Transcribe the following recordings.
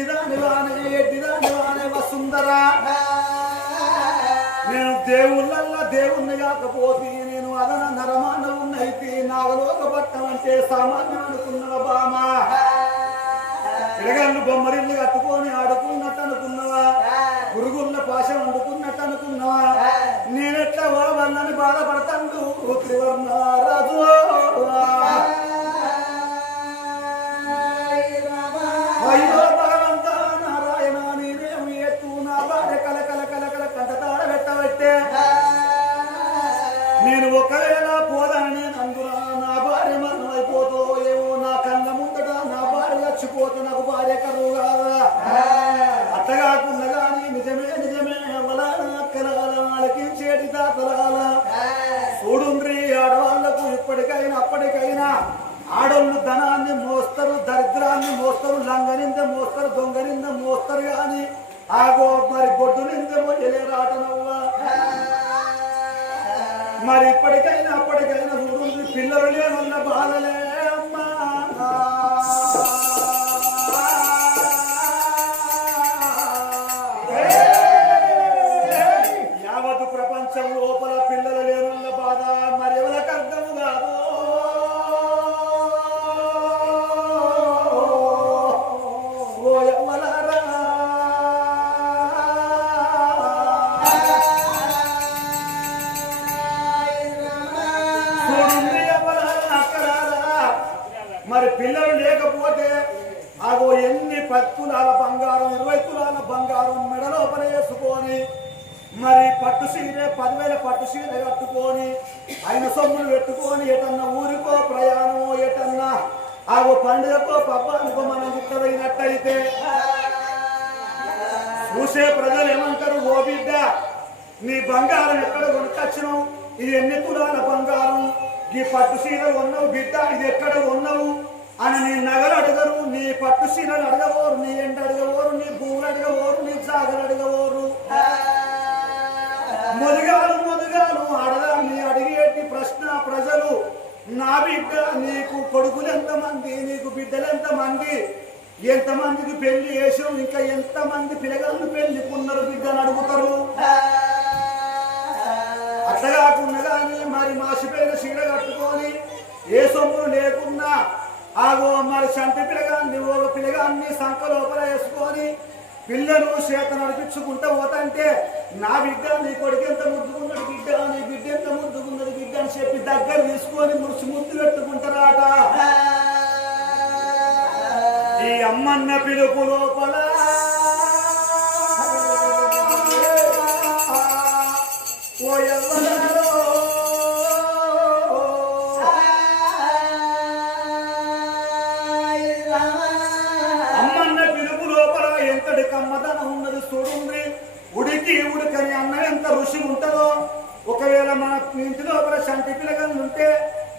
దాని వానే వసుందరా నేను దేవుళ్ళల్లా దేవుణ్ణి కాకపోతే నేను అదన నరమానవున్నైతే నాగలోక పట్టం అంటే సామాన్యం అనుకున్నవ బామా? పిడగళ్ళు బొమ్మరిల్లు కట్టుకొని ఆడుకున్నట్టు అనుకున్నవా? పురుగుళ్ళ పాశం వండుకున్నట్టు అనుకున్నవా? నేనెట్లా వాళ్ళని బాధపడతాడు త్రివర్ణ రాజు ఒకవేళ పోదని అందునా నా భార్య మరణం అయిపోతో ఏమో నా కళ్ళ ముందట నా భార్య చచ్చిపోతే నాకు భార్య కరువు కాదా? అట్ట కాకుండా కానీ నిజమే నిజమే అవలాల అక్కలాల ఆలకించేటి తాతలాల చూడుండ్రి ఆడవాళ్ళకు ఇప్పటికైనా అప్పటికైనా ఆడోళ్ళు ధనాన్ని మోస్తారు దరిద్రాన్ని మోస్తారు లంగనింద మోస్తారు దొంగనింద మోస్తారు కానీ ఆగో మరి బొడ్డు నింద మొయ్యలేరాటనవ్వా? మరి ఇప్పటికైనా అప్పటికైనా పిల్లలు లేనున్న బాధలే. మరి పిల్లలు లేకపోతే అగో ఎన్ని పత్తులాల బంగారం ఇరవై తులాల బంగారం మెడలోపల వేసుకొని మరి పట్టు సీరే పదివేల పట్టు సీర కట్టుకొని ఆయన సొమ్ములు పెట్టుకొని ఎటన్నా ఊరికో ప్రయాణమో ఎటన్నా ఆగో పండుగకో పబ్బానికో మనం గుట్టపోయినట్టయితే చూసే ప్రజలు ఏమంటారు ఓ బిడ్డ నీ బంగారం ఎక్కడ కొనుకొచ్చినావు ఇది ఎన్ని తులాల బంగారం? ఈ పట్టు చీర కొన్నావు బిడ్డ ఇది ఎక్కడ ఉన్నావు? అని నీ నగలు అడగరు నీ పట్టు చీరలు అడగవోరు నీ ఎండ అడగవోరు నీ భూములు అడగవోరు నీ జాగలు అడగవోరు మొదగాలు మొదగాలు ఆడదాన్ని అడిగేటి ప్రశ్న ప్రజలు. నా బిడ్డ నీకు కొడుకులు ఎంతమంది నీకు బిడ్డలు ఎంతమంది? ఎంతమందికి పెళ్ళి చేసావు ఇంకా ఎంతమంది పిల్లగాళ్ళు పెళ్ళికున్నారు బిడ్డలు అడుగుతారు? మరి మాసిపోయిన చీర కట్టుకొని ఏ సొమ్ములు లేకున్నా ఆగో మరి చంటి పిల్లగాన్ని ఒక పిల్లగాన్ని సంఖ లోపల వేసుకొని పిల్లలు చేత నడిపించుకుంటూ పోతంటే నా బిడ్డ నీ కొడుకు ఎంత ముద్దుకున్నాడు బిడ్డ నీ బిడ్డ ఎంత ముద్దుకున్నాడు బిడ్డ అని చెప్పి దగ్గర తీసుకొని మురిసి ముద్దు పెట్టుకుంటారాట. ఈ అమ్మన్న పిలుపు లోపల ఎంతటి ఉన్నది చూడుంది ఉడికి ఉడికని అన్నం ఎంత రుచి ఉంటుందో. ఒకవేళ మన ఇంటి లోపల సంటి పిల్లగలు ఉంటే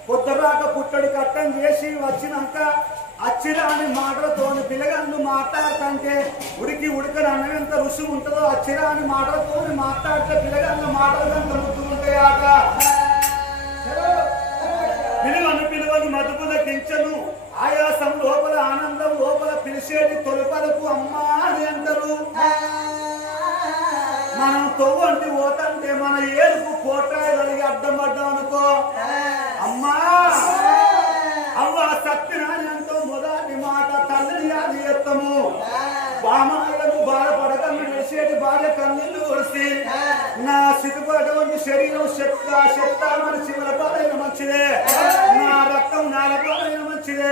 పొద్దురాక పుట్టడి కట్టం చేసి వచ్చినాక అచ్చిరాని మాటలతోని పిల్లగళ్ళు మాట్లాడుతుంటే ఉడికి ఉడికని అన్నం ఎంత రుచి ఉంటుందో అచ్చిరాని మాటలతోని మాట్లాడితే పిల్లగళ్ళ మాటలు ఎంత ముద్దుకుంటాయాట పిలువను పిలువను మదుపుల కించను. ఆయాసం లోపల ఆనందం లోపల పిలిచేది తొలపలకు అమ్మా అని అంటారు. మనం తొవ్వంటి పోతంటే మన ఏడుపు కోటాయి కలిగి అడ్డం పడ్డాం అనుకో. అమ్మా! అవ్వ సత్యనాని అంటూ మొదటి మాట తల్లిని అది ఎత్తము. బామాలను బాధపడకము వేసేటి భార్య కన్నీళ్ళు కొలిసి నా సిగ్గుపడటువంటి శరీరం శక్త శక్తామని చివరి పాలైన మంచిదే. నా రక్తం నాల పాలైన మంచిదే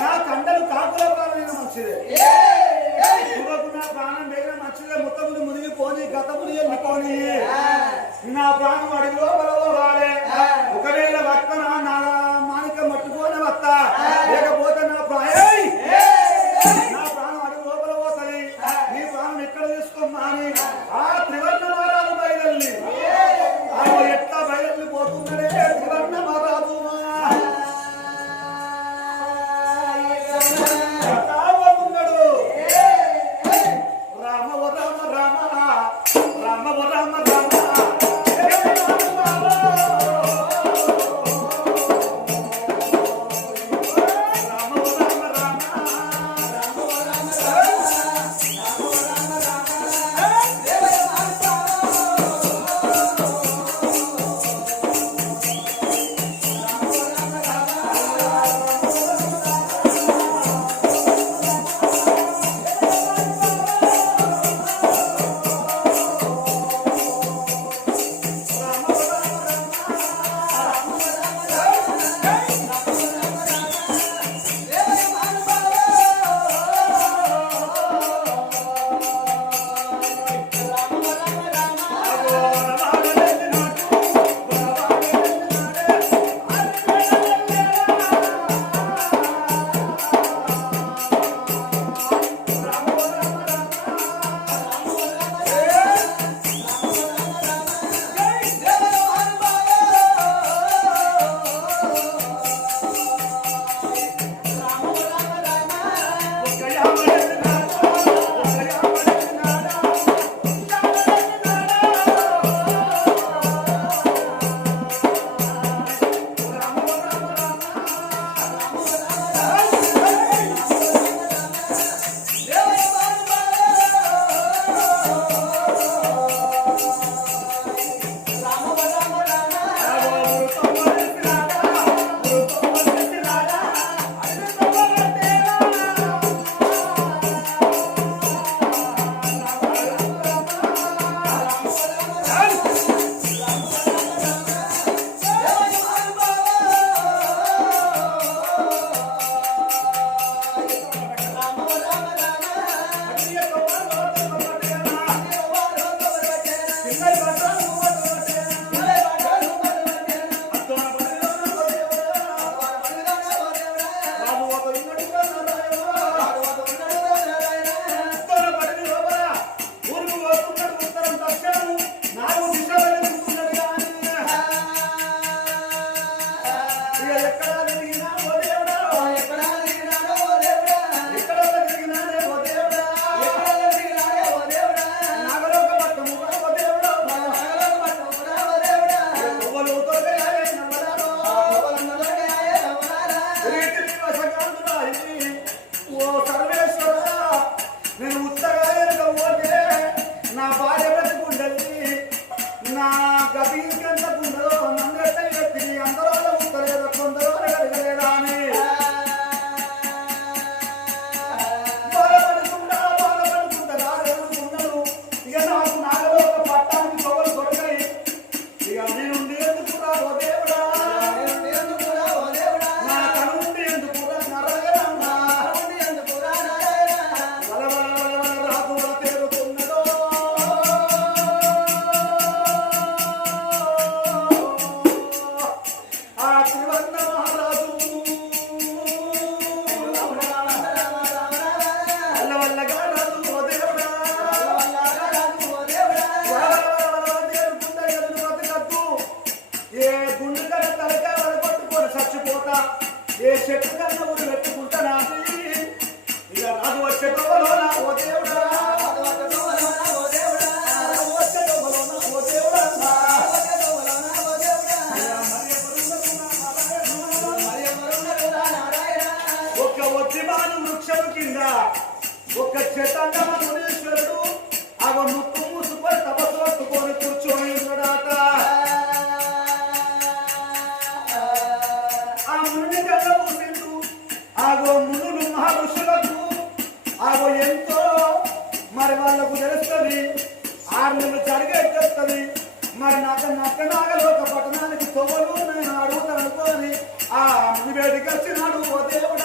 నా కండలు కాకుల పాలన మంచిదే శివకు నా ప్రాణం వేగిన మంచిదే. ముత్తములు మునిగిపోని గతముని వెళ్ళిపోని నా ప్రాణం అడిగిలో బలవో వాడే. ఒకవేళ వక్తన నా మానిక మట్టుకోని వత్త లేకపోతే నా ప్రాయం నా ప్రాణం అడిగి లోపల పోతుంది. నీ ప్రాణం ఎక్కడ తీసుకోమ్మా అని ఆ ఎక్కడ మరి నాకు నక్క నాగలోక పట్టణానికి తొవ్వలు నేను అడుగుతాను అనుకోని ఆ ముని వేడికి వచ్చినాడు ఓ దేవుడా.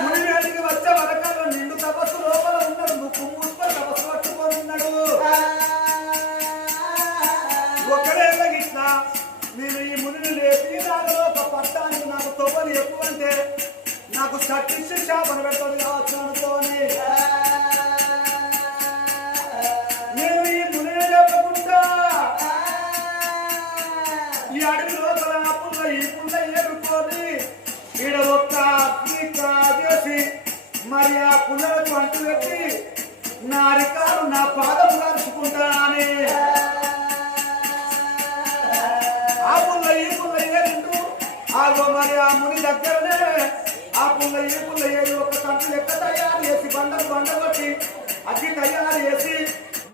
ముని వేడికి వచ్చే వరకల్లో నిండు తపస్సు లోపల ఉన్నాడు ముక్కు మూసుకొని తపస్సు పట్టుకొని ఉన్నాడు. ఒకడేళ్ళ గిట్లా నేను ఈ మునిని లేపి నాలో ఒక పట్టానికి నాకు తొవ్వలు ఎక్కువ అంటే నాకు సట్టించి శాపన పెట్టదు కావచ్చు అనుకోని అడవి లోపల పుల్ల ఈ పుల్ల ఏరుకొని ఈడ ఒక్క అగ్ని మరి ఆ పుల్లకు అంటు పెట్టి నా అరికాలు నా పాదం నడుచుకుంటానని ఆ పుల్ల ఈ పుల్ల ఏరిండు ఆగో మరి ఆ ముని దగ్గరనే ఆ పుల్ల ఈ పుల్ల ఏరి ఒక కంటు లెక్క తయారు చేసి బండకు బండ కొట్టి అగ్గి తయారు చేసి